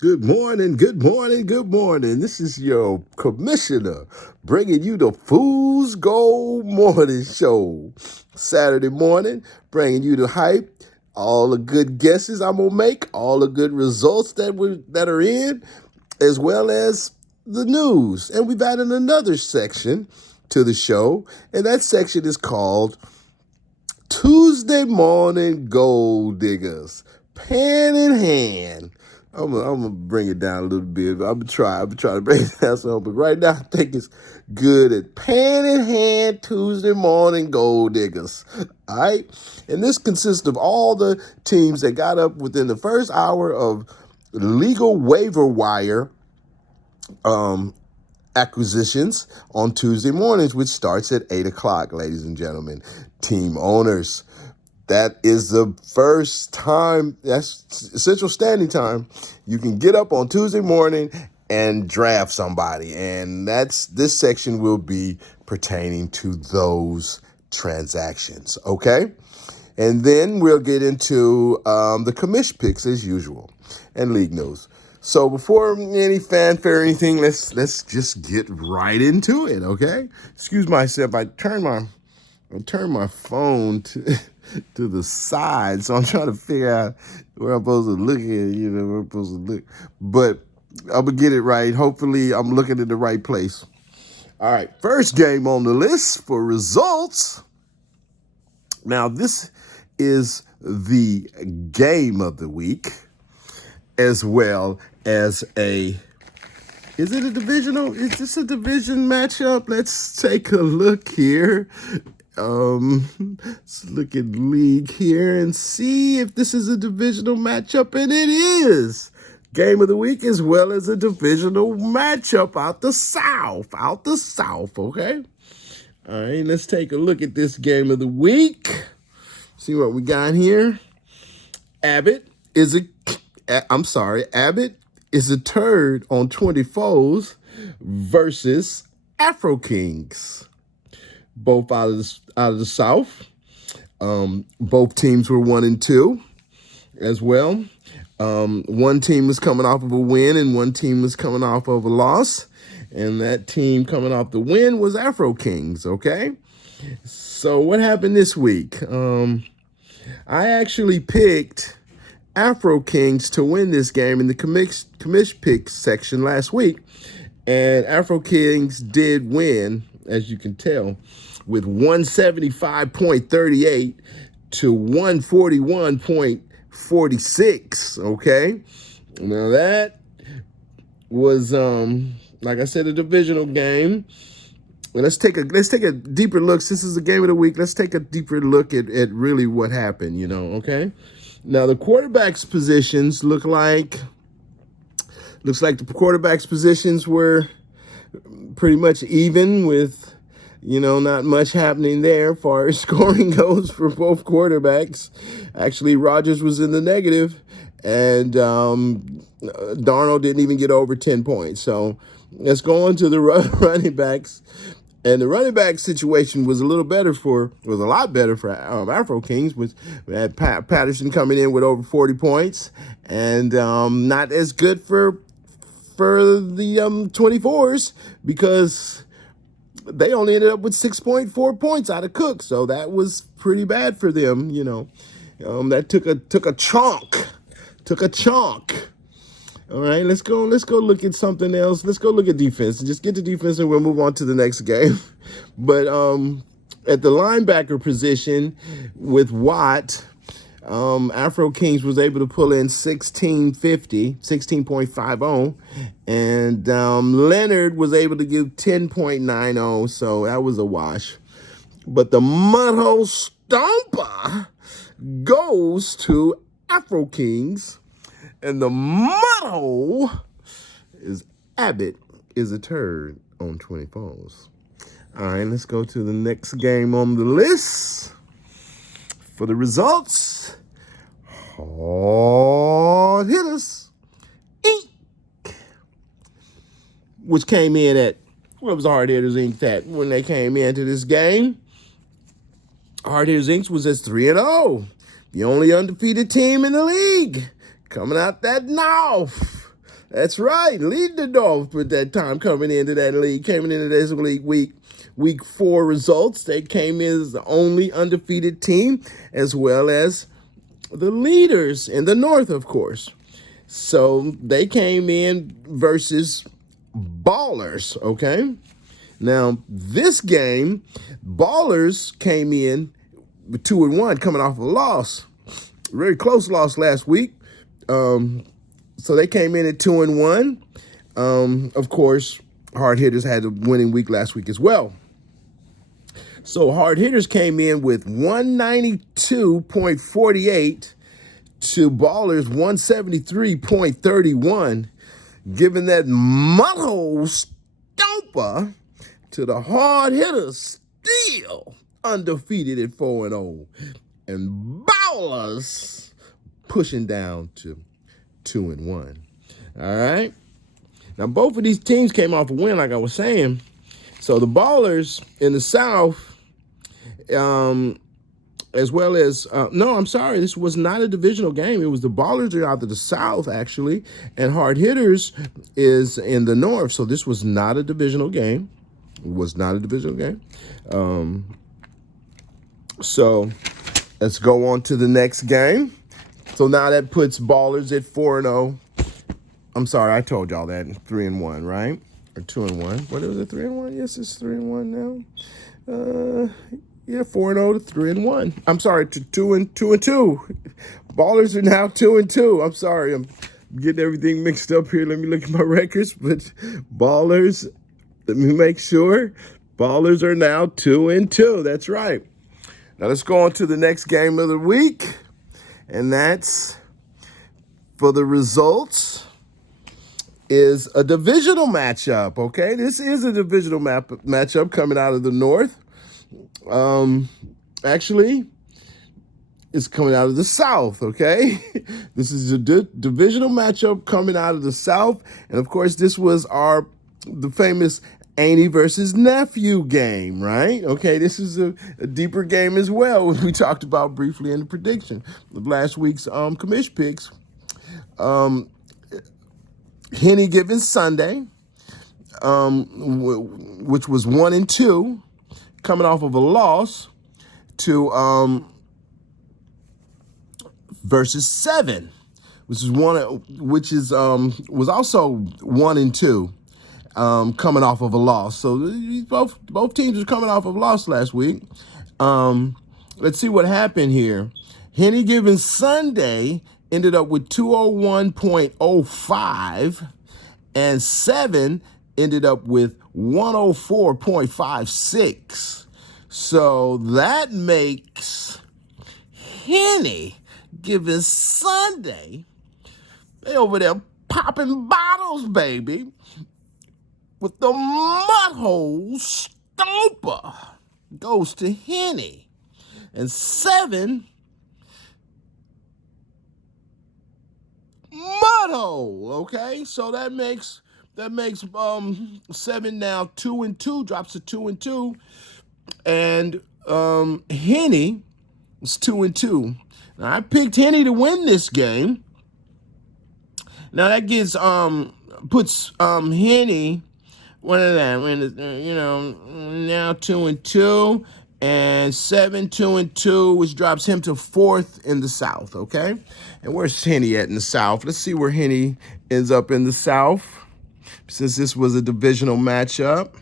Good morning, good morning, good morning. This is your commissioner bringing you the Fool's Gold Morning Show. Saturday morning, bringing you the hype, all the good guesses I'm gonna make, all the good results that are in, as well as the news. And we've added another section to the show, and that section is called Tuesday Morning Gold Diggers, pen in hand. I'm gonna bring it down a little bit. I'm gonna try to bring it down some, but right now I think it's good at pen in hand Tuesday morning gold diggers. All right, and this consists of all the teams that got up within the first hour of legal waiver wire um, acquisitions on Tuesday mornings, which starts at 8 o'clock, ladies and gentlemen. Team owners, that is the first time, that's Central Standing Time, you can get up on Tuesday morning and draft somebody. And this section will be pertaining to those transactions, okay? And then we'll get into the commish picks as usual and league news. So before any fanfare or anything, let's just get right into it, okay? Excuse myself, I turned my phone to to the side, so I'm trying to figure out where I'm supposed to look at, where I'm supposed to look. But I'm gonna get it right. Hopefully, I'm looking at the right place. All right, first game on the list for results. Now, this is the game of the week, as well as is it a divisional? Is this a division matchup? Let's take a look here. Let's look at league here and see if this is a divisional matchup, and it is. Game of the week as well as a divisional matchup out the South, okay? All right, let's take a look at this game of the week. See what we got here. Abbott is a turd on 24s versus Afro Kings. Both out of the South. Both teams were 1-2 as well. One team was coming off of a win and one team was coming off of a loss. And that team coming off the win was Afro Kings, okay? So what happened this week? I actually picked Afro Kings to win this game in the commish picks section last week. And Afro Kings did win, as you can tell, with 175.38 to 141.46. Okay. Now that was like I said, a divisional game. Let's take a deeper look. Since this is the game of the week, let's take a deeper look at really what happened, okay? Now the quarterbacks positions looks like the quarterbacks positions were pretty much even with, not much happening there as far as scoring goes for both quarterbacks. Actually, Rodgers was in the negative, and Darnold didn't even get over 10 points. So let's go on to the running backs. And the running back situation was a lot better for Afro Kings, with Patterson coming in with over 40 points, and not as good for the 24s, because they only ended up with 6.4 points out of Cook. So that was pretty bad for them, that took a chunk. All right, let's go look at something else. Let's go look at defense. Just get the defense and we'll move on to the next game. But at the linebacker position with Watt, Afro Kings was able to pull in 16.50, and Leonard was able to give 10.90, so that was a wash. But the Mudhole Stomper goes to Afro Kings, and the motto is Abbott is a turd on 24s. All right, let's go to the next game on the list for the results. Hard hitters, Inc., which came in at, what was Hard Hitters Inc. at when they came into this game? Hard Hitters Inc. was at 3-0, the only undefeated team in the league, coming out that north. That's right, leading the North with that time coming into that league. Coming into this league week 4 results. They came in as the only undefeated team, as well as the leaders in the North, of course. So they came in versus Ballers, okay? Now, this game, Ballers came in with 2-1, coming off a loss. Very close loss last week. So they came in at 2-1. Of course, Hard Hitters had a winning week last week as well. So Hard Hitters came in with 192.48 to Ballers 173.31, giving that mudhole stomper to the Hard Hitters, still undefeated at 4-0. And Ballers pushing down to 2-1. All right. Now, both of these teams came off a win, like I was saying. So the Ballers in the South, as well as, no, I'm sorry, this was not a divisional game. It was the Ballers are out of the South, actually, and Hard Hitters is in the North. So this was not a divisional game. It was not a divisional game. So let's go on to the next game. So now that puts Ballers at 4-0. I'm sorry, I told y'all that. 3-1, right? Or 2-1. What was it, 3-1? Yes, it's 3-1 now. Yeah, 4-0 to 3-1. I'm sorry, to 2-2. Ballers are now 2-2. I'm sorry, I'm getting everything mixed up here. Let me look at my records. But Ballers, let me make sure. Ballers are now 2-2. That's right. Now let's go on to the next game of the week. And that's, for the results, is a divisional matchup, okay? This is a divisional matchup coming out of the North. Actually, it's coming out of the South, okay? This is a divisional matchup coming out of the South. And, of course, this was the famous Auntie versus nephew game, right? Okay, this is a deeper game as well, which we talked about briefly in the prediction of last week's commish picks. Henny Given Sunday, which was 1-2, coming off of a loss to versus 7, which was also 1-2. Coming off of a loss. So both teams are coming off of a loss last week. Let's see what happened here. Henny Given Sunday ended up with 201.05, and 7 ended up with 104.56. So that makes Henny Given Sunday, they over there popping bottles, baby, with the mudhole stomper goes to Henny. And 7, mudhole, okay? So that makes 7 now 2-2, drops to 2-2. And Henny is 2-2. Now I picked Henny to win this game. Now that puts Henny, what is that? Now 2-2, and 7 2-2, which drops him to 4th in the South. Okay, and where's Henny at in the South? Let's see where Henny ends up in the South, since this was a divisional matchup.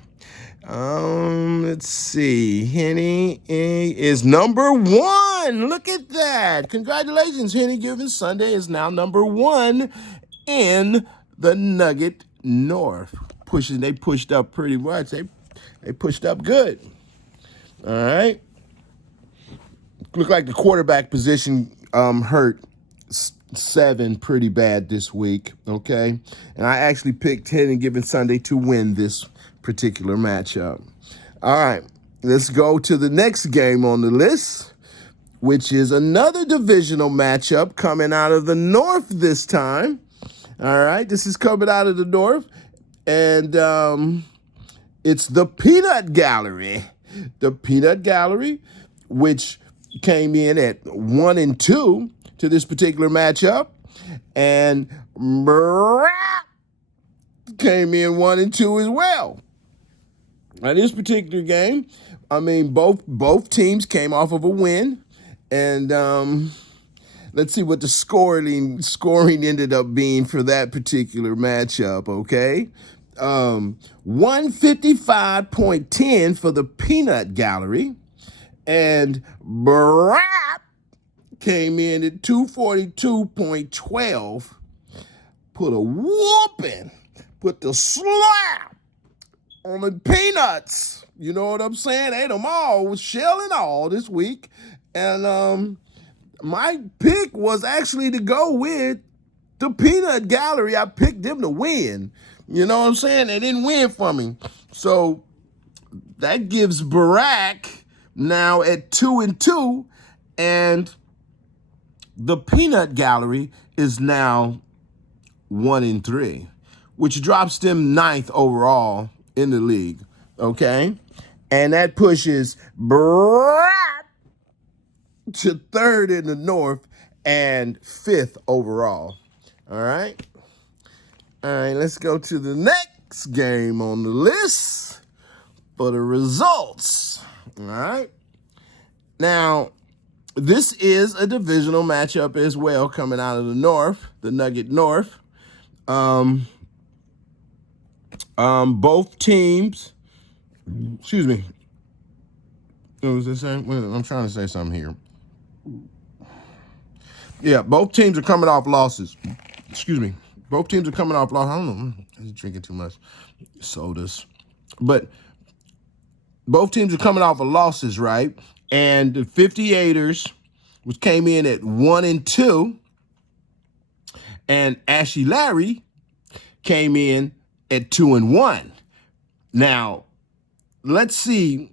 Let's see. Henny is number 1. Look at that! Congratulations, Henny Given Sunday is now number 1 in the Nugget North. They pushed up pretty much. They pushed up good. All right. Look like the quarterback position hurt 7 pretty bad this week. Okay, and I actually picked Henny Given Sunday to win this particular matchup. All right, let's go to the next game on the list, which is another divisional matchup coming out of the North this time. All right, this is coming out of the North. And it's the Peanut Gallery. The Peanut Gallery, which came in at 1-2 to this particular matchup. And came in 1-2 as well. Now, this particular game, I mean, both teams came off of a win, and let's see what the scoring ended up being for that particular matchup. Okay, 155.10 for the Peanut Gallery, and Brap came in at 242.12. Put a whooping, put the slap on the Peanuts. You know what I'm saying? Ate them all with shell and all this week. And my pick was actually to go with the Peanut Gallery. I picked them to win. You know what I'm saying? They didn't win for me. So that gives Barack now at 2-2. And the Peanut Gallery is now 1-3, which drops them 9th overall in the league, okay? And that pushes Brap to 3rd in the North and 5th overall, all right? All right, let's go to the next game on the list for the results, all right? Now, this is a divisional matchup as well coming out of the North, the Nugget North. Both teams, excuse me. What was I saying? I'm trying to say something here. Yeah, both teams are coming off losses. Excuse me. Both teams are coming off losses. I don't know. I'm drinking too much sodas. But both teams are coming off of losses, right? And the 58ers, which came in at 1-2, and Ashy Larry came in at 2-1. Now, let's see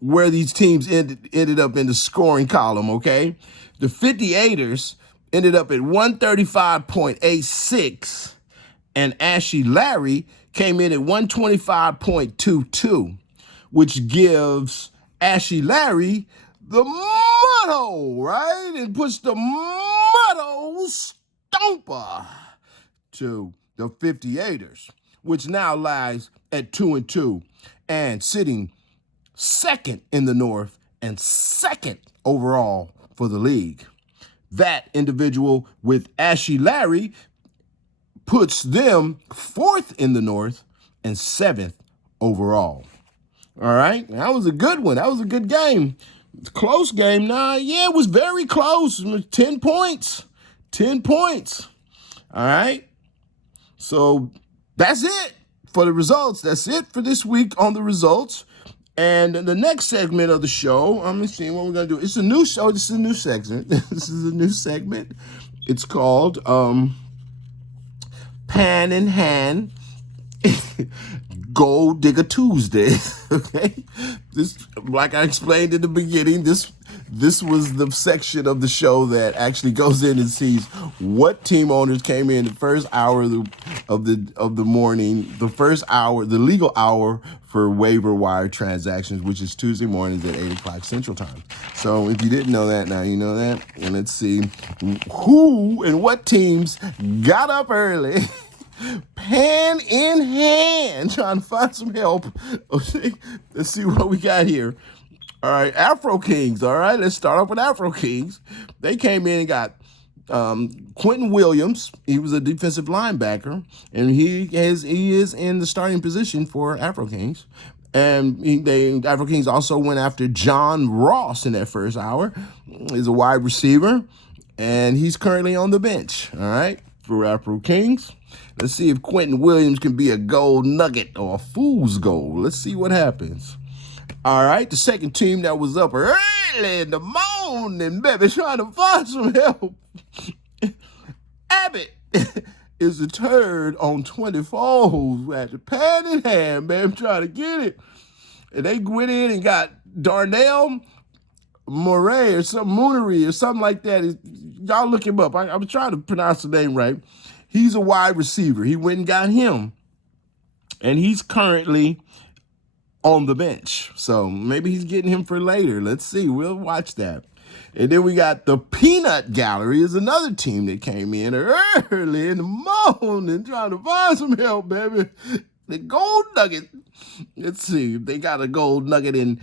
where these teams ended up in the scoring column, okay? The 58ers ended up at 135.86, and Ashy Larry came in at 125.22, which gives Ashy Larry the motto, right? And puts the motto stomper to the 58ers, which now lies at 2-2 and sitting 2nd in the North and 2nd overall for the league. That individual with Ashy Larry puts them 4th in the North and 7th overall. All right, that was a good one. That was a good game. It's a close game. Yeah, it was very close. It was 10 points. 10 points. All right. So that's it for the results. That's it for this week on the results. And the next segment of the show, let me see what we're going to do. It's a new show. This is a new segment. This is a new segment. It's called Pan in Hand Gold Digger Tuesday. Okay? This, like I explained in the beginning, this was the section of the show that actually goes in and sees what team owners came in the first hour of the morning, the first hour, the legal hour for waiver wire transactions, which is Tuesday mornings at 8 o'clock Central Time. So if you didn't know that, now you know that. And let's see who and what teams got up early. Pan in hand, trying to find some help. Okay, let's see what we got here. All right, Afro Kings. All right, let's start off with Afro Kings. They came in and got Quentin Williams. He was a defensive linebacker, and he is in the starting position for Afro Kings. And Afro Kings also went after John Ross in that first hour. He's a wide receiver, and he's currently on the bench. All right, for Afro Kings. Let's see if Quentin Williams can be a gold nugget or a fool's gold. Let's see what happens. All right, the second team that was up early in the morning, baby, trying to find some help. Abbott is the third on 24s at the pan in hand, man, trying to get it. And they went in and got Darnell Moray or some Moonery or something like that. Y'all look him up. I was trying to pronounce the name right. He's a wide receiver. He went and got him. And he's currently on the bench. So maybe he's getting him for later. Let's see. We'll watch that. And then we got the Peanut Gallery is another team that came in early in the morning trying to find some help, baby. The Gold Nugget. Let's see. They got a Gold Nugget in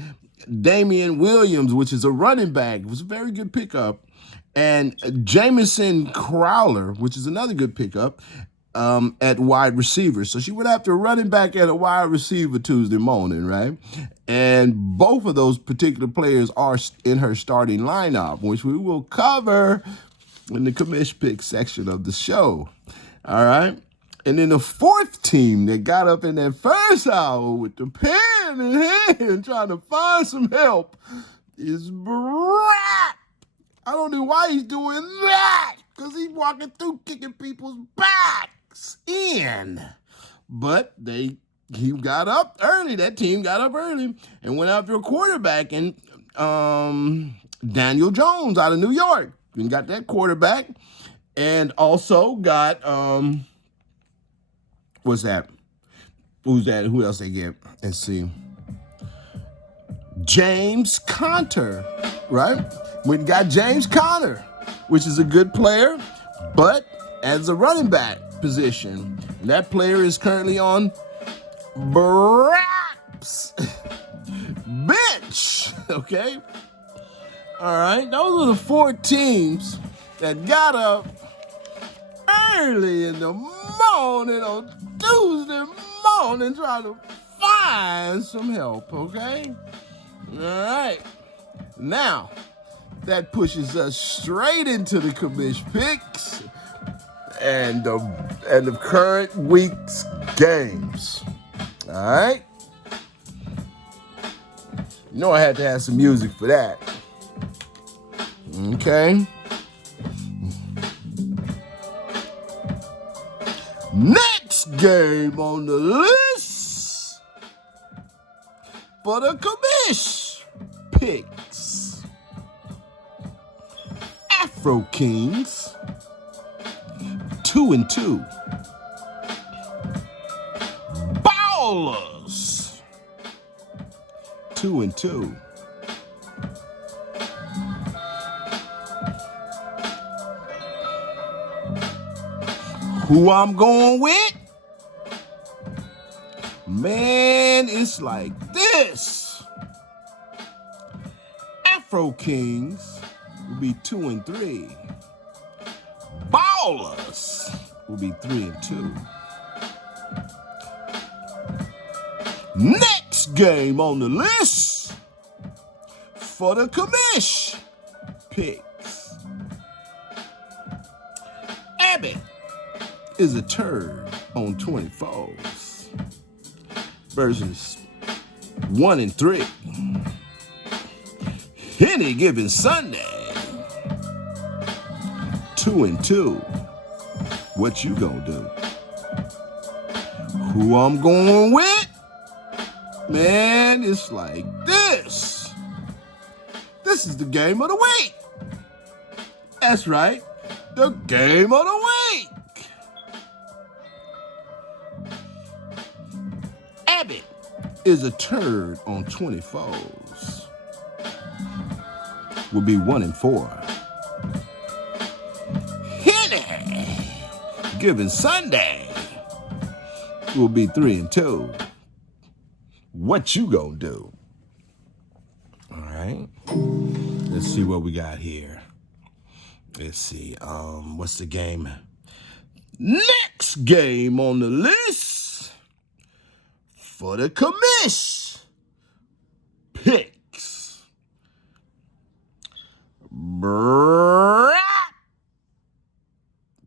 Damian Williams, which is a running back. It was a very good pickup. And Jamison Crowler, which is another good pickup, at wide receiver. So she went after a running back and a wide receiver Tuesday morning, right? And both of those particular players are in her starting lineup, which we will cover in the commish pick section of the show. All right? And then the fourth team that got up in that first hour with the pen in hand trying to find some help is Brad. I don't know why he's doing that, because he's walking through kicking people's backs in. But he got up early. That team got up early and went after a quarterback, and Daniel Jones out of New York. And got that quarterback, and also got what's that? Who's that? Who else they get? Let's see. James Conner, right? We got James Conner, which is a good player, but as a running back position. And that player is currently on Braps bench, okay? All right, those are the four teams that got up early in the morning on Tuesday morning trying to find some help, okay? All right. Now, that pushes us straight into the commish picks and the current week's games. All right? You know I had to have some music for that. Okay? Next game on the list for the commish picks. Afro Kings 2-2. Ballers 2-2. Who I'm going with? Man, it's like this. Afro Kings will be 2-3. Ballers will be 3-2. Next game on the list for the commish picks. Abbott is a turd on 24s versus 1-3. Any given Sunday, 2-2. What you gonna do? Who I'm going with? Man, it's like this. This is the game of the week. That's right, the game of the week. Abbott is a turd on 24s. Will be 1-4. Henny, given Sunday, will be 3-2. What you gonna do? All right. Let's see what we got here. Let's see. What's the game? Next game on the list for the commish picks. Brap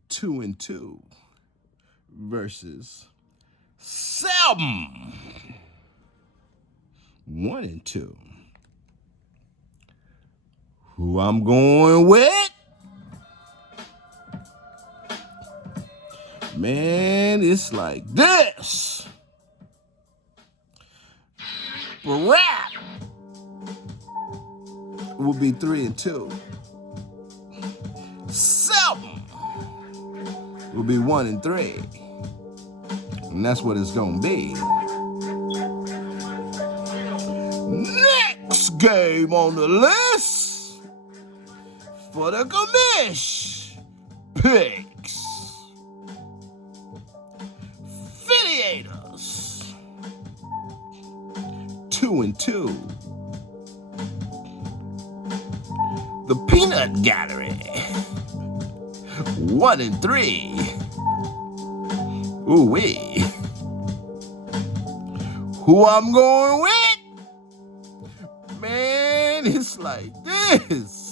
2-2 versus Selm 1-2. Who I'm going with? Man, it's like this. Rap will be 3-2. 7 will be 1-3. And that's what it's gonna be. Next game on the list For the commish picks. Affiliators 2-2. The Peanut Gallery 1-3. Ooh-wee. Who I'm going with? Man, it's like this.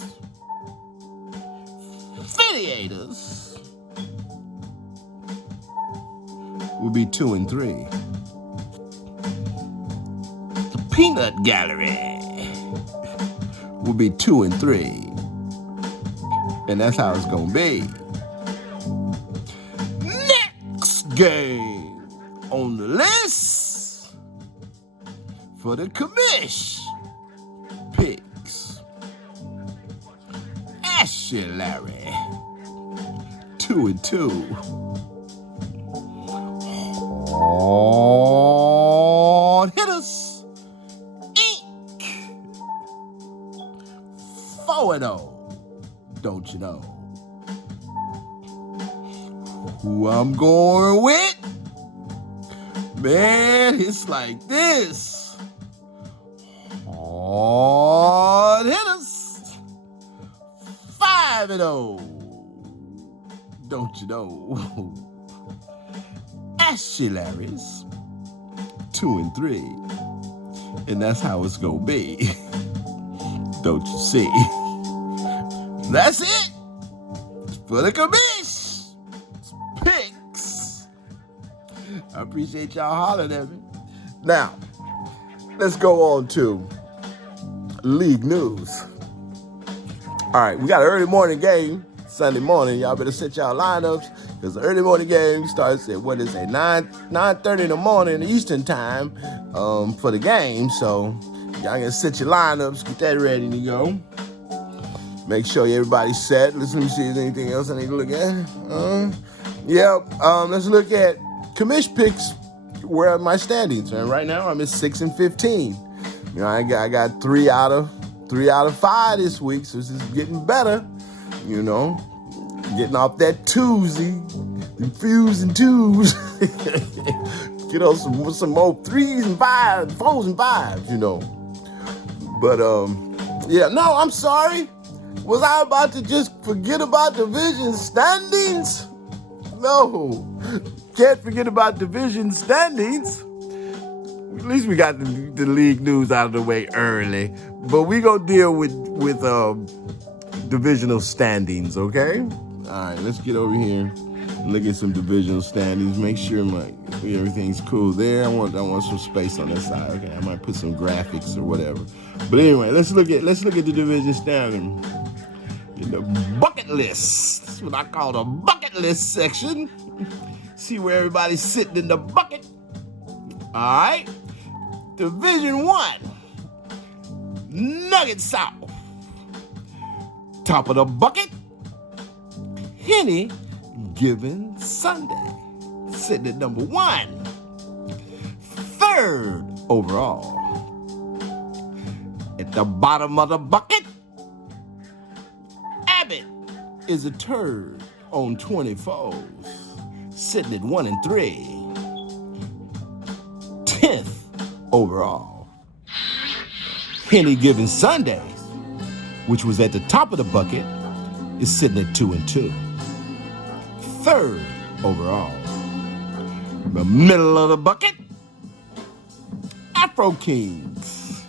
Affiliators will be 2-3. The Peanut Gallery will be 2-3. And that's how it's gonna be. Next game on the list for the commish picks. Ashley Larry 2-2. Hard hitters Inc. 4-0. Don't you know? Who I'm going with? Man, it's like this. Hard hitters 5-0. Don't you know? Ashley Larry's 2-3. And that's how it's gonna be. Don't you see? That's it for the commish picks. I appreciate y'all hollering at me. Now, let's go on to league news. All right, we got an early morning game Sunday morning. Y'all better set y'all lineups because the early morning game starts at 9:30 in the morning Eastern time for the game. So y'all can set your lineups, get that ready to go. Make sure everybody's set. Let me see if there's anything else I need to look at. Let's look at commish picks. Where are my standings? And right now I'm at 6-15. You know, I got 3 out of 5 this week, so this is getting better. You know, getting off that Tuesday, the fours and twos. Get on some more 3s and 5s, 4s and 5s. You know, but no, I'm sorry. Was I about to just forget about division standings? No, can't forget about division standings. At least we got the league news out of the way early. But we gonna deal with divisional standings, okay? All right, let's get over here and look at some divisional standings. Make sure everything's cool there. I want some space on that side. Okay, I might put some graphics or whatever. But anyway, let's look at the division standing. In the bucket list. That's what I call the bucket list section. See where everybody's sitting in the bucket. All right. Division 1. Nugget South. Top of the bucket. Henny Given Sunday. Sitting at number 1. 3rd overall. At the bottom of the bucket. Abbott is a turd on 24s, sitting at 1-3. 10th overall. Henny Given Sundays, which was at the top of the bucket, is sitting at 2-2. 3rd overall. The middle of the bucket, Afro Kings,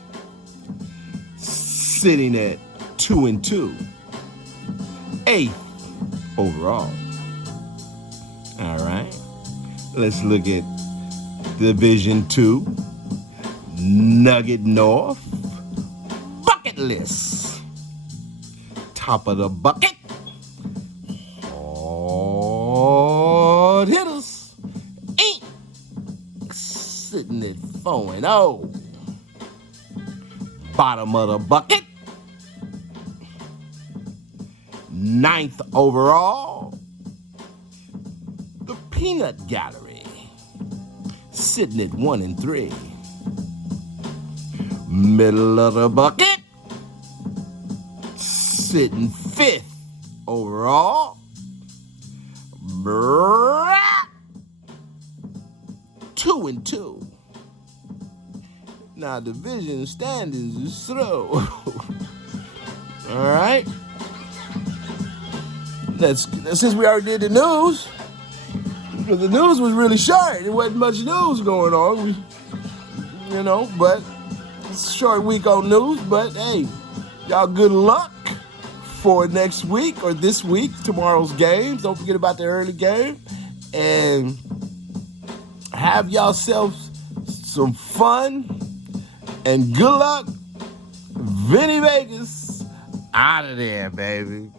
sitting at 2-2. 8th overall. All right. Let's look at Division 2. Nugget North. Bucket list. Top of the bucket. Hard hitters. Inc. Sitting at 4-0. Bottom of the bucket. 9th overall, the Peanut Gallery, sitting at 1-3. Middle of the bucket, sitting 5th overall. 2-2. Now division standings is slow. All right. Since we already did the news, because the news was really short. There wasn't much news going on. But it's a short week on news. But hey, y'all good luck for next week or this week, tomorrow's games. Don't forget about the early game. And have yourselves some fun. And good luck. Vinny Vegas out of there, baby.